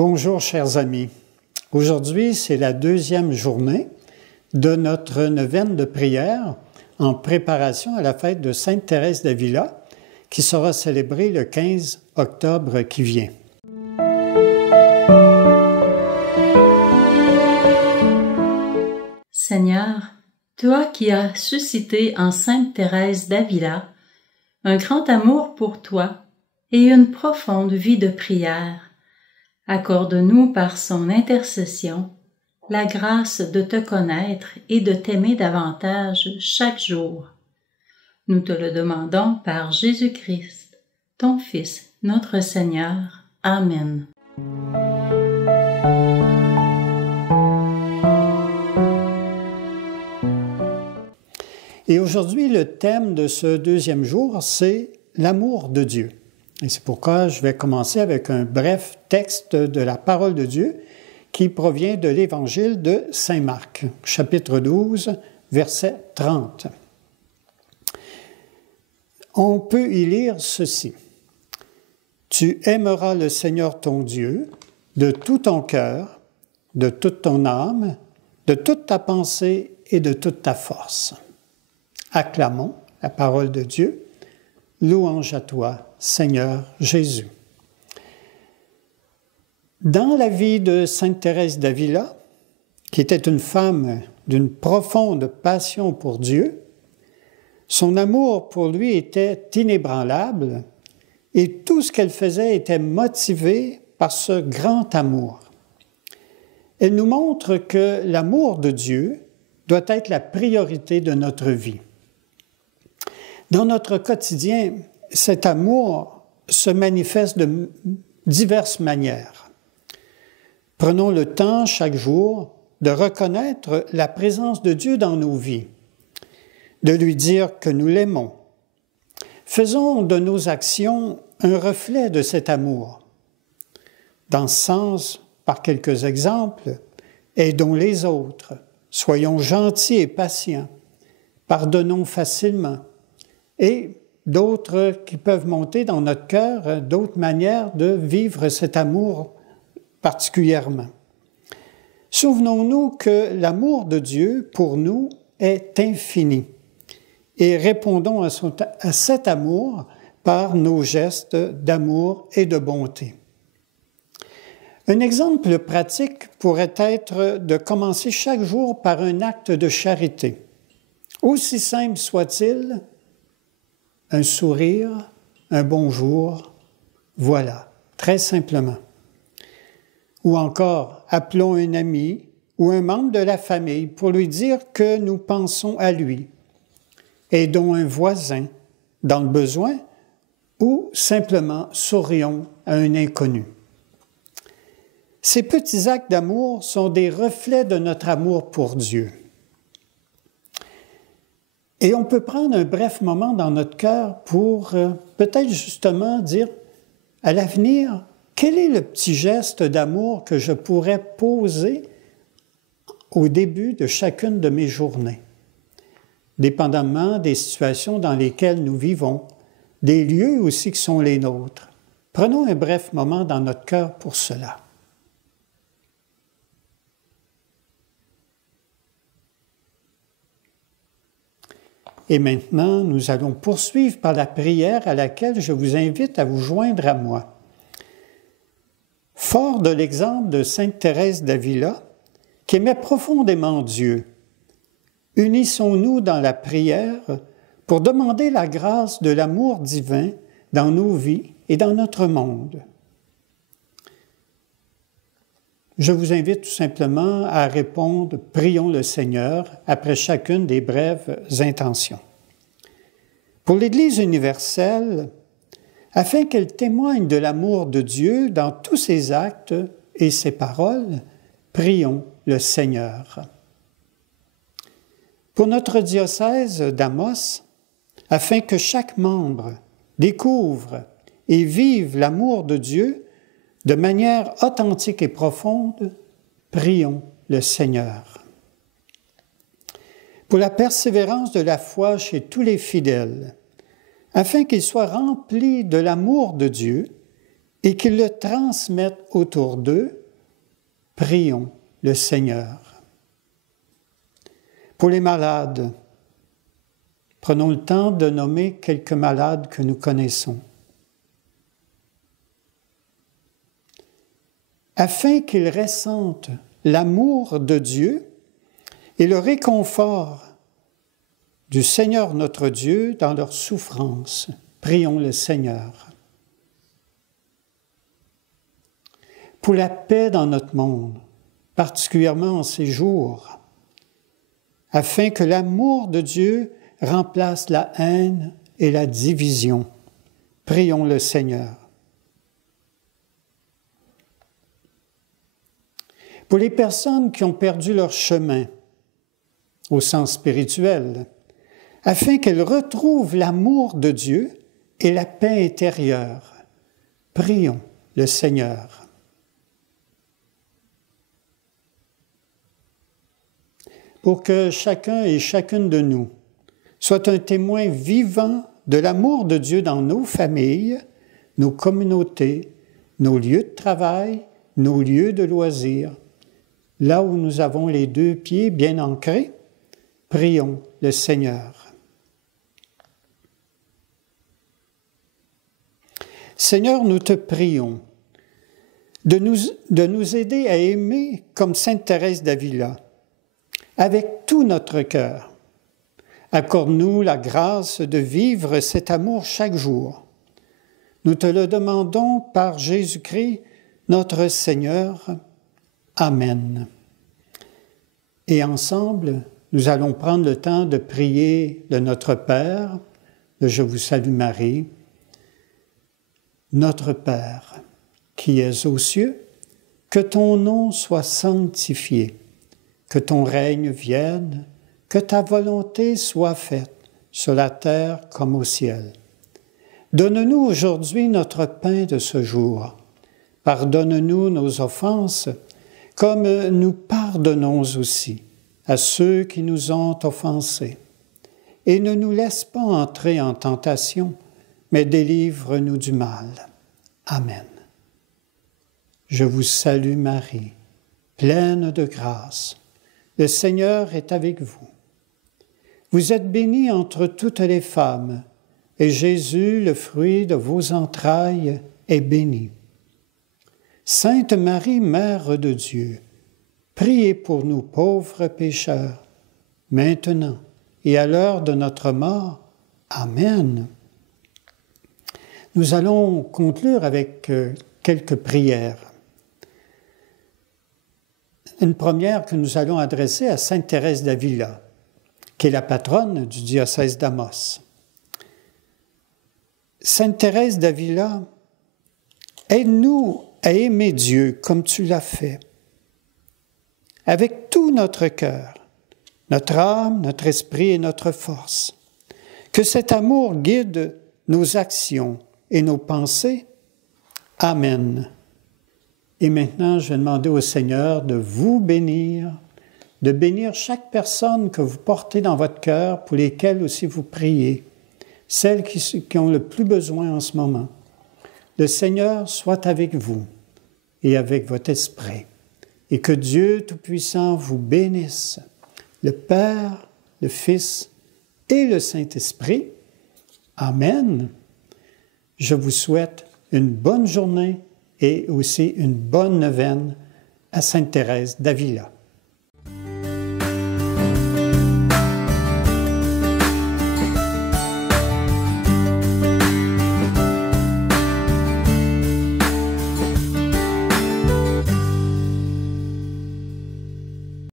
Bonjour chers amis. Aujourd'hui, c'est la deuxième journée de notre neuvaine de prière en préparation à la fête de Sainte Thérèse d'Avila qui sera célébrée le 15 octobre qui vient. Seigneur, toi qui as suscité en Sainte Thérèse d'Avila un grand amour pour toi et une profonde vie de prière, accorde-nous par son intercession la grâce de te connaître et de t'aimer davantage chaque jour. Nous te le demandons par Jésus-Christ, ton Fils, notre Seigneur. Amen. Et aujourd'hui, le thème de ce deuxième jour, c'est l'amour de Dieu. Et c'est pourquoi je vais commencer avec un bref texte de la parole de Dieu qui provient de l'Évangile de Saint Marc, chapitre 12, verset 30. On peut y lire ceci. « Tu aimeras le Seigneur ton Dieu de tout ton cœur, de toute ton âme, de toute ta pensée et de toute ta force. » Acclamons la parole de Dieu. Louange à toi, Seigneur Jésus. Dans la vie de Sainte Thérèse d'Avila, qui était une femme d'une profonde passion pour Dieu, son amour pour lui était inébranlable et tout ce qu'elle faisait était motivé par ce grand amour. Elle nous montre que l'amour de Dieu doit être la priorité de notre vie. Dans notre quotidien, cet amour se manifeste de diverses manières. Prenons le temps chaque jour de reconnaître la présence de Dieu dans nos vies, de lui dire que nous l'aimons. Faisons de nos actions un reflet de cet amour. Dans ce sens, par quelques exemples, aidons les autres, soyons gentils et patients, pardonnons facilement, et d'autres qui peuvent monter dans notre cœur, d'autres manières de vivre cet amour particulièrement. Souvenons-nous que l'amour de Dieu pour nous est infini et répondons à cet amour par nos gestes d'amour et de bonté. Un exemple pratique pourrait être de commencer chaque jour par un acte de charité. Aussi simple soit-il, un sourire, un bonjour, voilà, très simplement. Ou encore, appelons un ami ou un membre de la famille pour lui dire que nous pensons à lui. Aidons un voisin dans le besoin ou simplement sourions à un inconnu. Ces petits actes d'amour sont des reflets de notre amour pour Dieu. Et on peut prendre un bref moment dans notre cœur pour peut-être justement dire à l'avenir, quel est le petit geste d'amour que je pourrais poser au début de chacune de mes journées, dépendamment des situations dans lesquelles nous vivons, des lieux aussi qui sont les nôtres. Prenons un bref moment dans notre cœur pour cela. Et maintenant, nous allons poursuivre par la prière à laquelle je vous invite à vous joindre à moi. Fort de l'exemple de Sainte Thérèse d'Avila, qui aimait profondément Dieu, unissons-nous dans la prière pour demander la grâce de l'amour divin dans nos vies et dans notre monde. Je vous invite tout simplement à répondre « Prions le Seigneur » après chacune des brèves intentions. Pour l'Église universelle, afin qu'elle témoigne de l'amour de Dieu dans tous ses actes et ses paroles, prions le Seigneur. Pour notre diocèse d'Amos, afin que chaque membre découvre et vive l'amour de Dieu de manière authentique et profonde, prions le Seigneur. Pour la persévérance de la foi chez tous les fidèles, afin qu'ils soient remplis de l'amour de Dieu et qu'ils le transmettent autour d'eux, prions le Seigneur. Pour les malades, prenons le temps de nommer quelques malades que nous connaissons, afin qu'ils ressentent l'amour de Dieu et le réconfort du Seigneur notre Dieu dans leur souffrance. Prions le Seigneur. Pour la paix dans notre monde, particulièrement en ces jours, afin que l'amour de Dieu remplace la haine et la division. Prions le Seigneur. Pour les personnes qui ont perdu leur chemin, au sens spirituel, afin qu'elles retrouvent l'amour de Dieu et la paix intérieure, prions le Seigneur. Pour que chacun et chacune de nous soit un témoin vivant de l'amour de Dieu dans nos familles, nos communautés, nos lieux de travail, nos lieux de loisirs, là où nous avons les deux pieds bien ancrés, prions le Seigneur. Seigneur, nous te prions de nous aider à aimer comme Sainte Thérèse d'Avila, avec tout notre cœur. Accorde-nous la grâce de vivre cet amour chaque jour. Nous te le demandons par Jésus-Christ, notre Seigneur. Amen. Et ensemble, nous allons prendre le temps de prier le Notre Père, le Je vous salue Marie. Notre Père, qui es aux cieux, que ton nom soit sanctifié, que ton règne vienne, que ta volonté soit faite sur la terre comme au ciel. Donne-nous aujourd'hui notre pain de ce jour. Pardonne-nous nos offenses, comme nous pardonnons aussi à ceux qui nous ont offensés. Et ne nous laisse pas entrer en tentation, mais délivre-nous du mal. Amen. Je vous salue Marie, pleine de grâce. Le Seigneur est avec vous. Vous êtes bénie entre toutes les femmes, et Jésus, le fruit de vos entrailles, est béni. Sainte Marie, Mère de Dieu, priez pour nous pauvres pécheurs, maintenant et à l'heure de notre mort. Amen. Nous allons conclure avec quelques prières. Une première que nous allons adresser à Sainte Thérèse d'Avila, qui est la patronne du diocèse d'Amos. Sainte Thérèse d'Avila, aide-nous à aimer Dieu comme tu l'as fait, avec tout notre cœur, notre âme, notre esprit et notre force. Que cet amour guide nos actions et nos pensées. Amen. Et maintenant, je vais demander au Seigneur de vous bénir, de bénir chaque personne que vous portez dans votre cœur, pour lesquelles aussi vous priez, celles qui ont le plus besoin en ce moment. Le Seigneur soit avec vous et avec votre esprit, et que Dieu Tout-Puissant vous bénisse, le Père, le Fils et le Saint-Esprit. Amen. Je vous souhaite une bonne journée et aussi une bonne neuvaine à Sainte Thérèse d'Avila.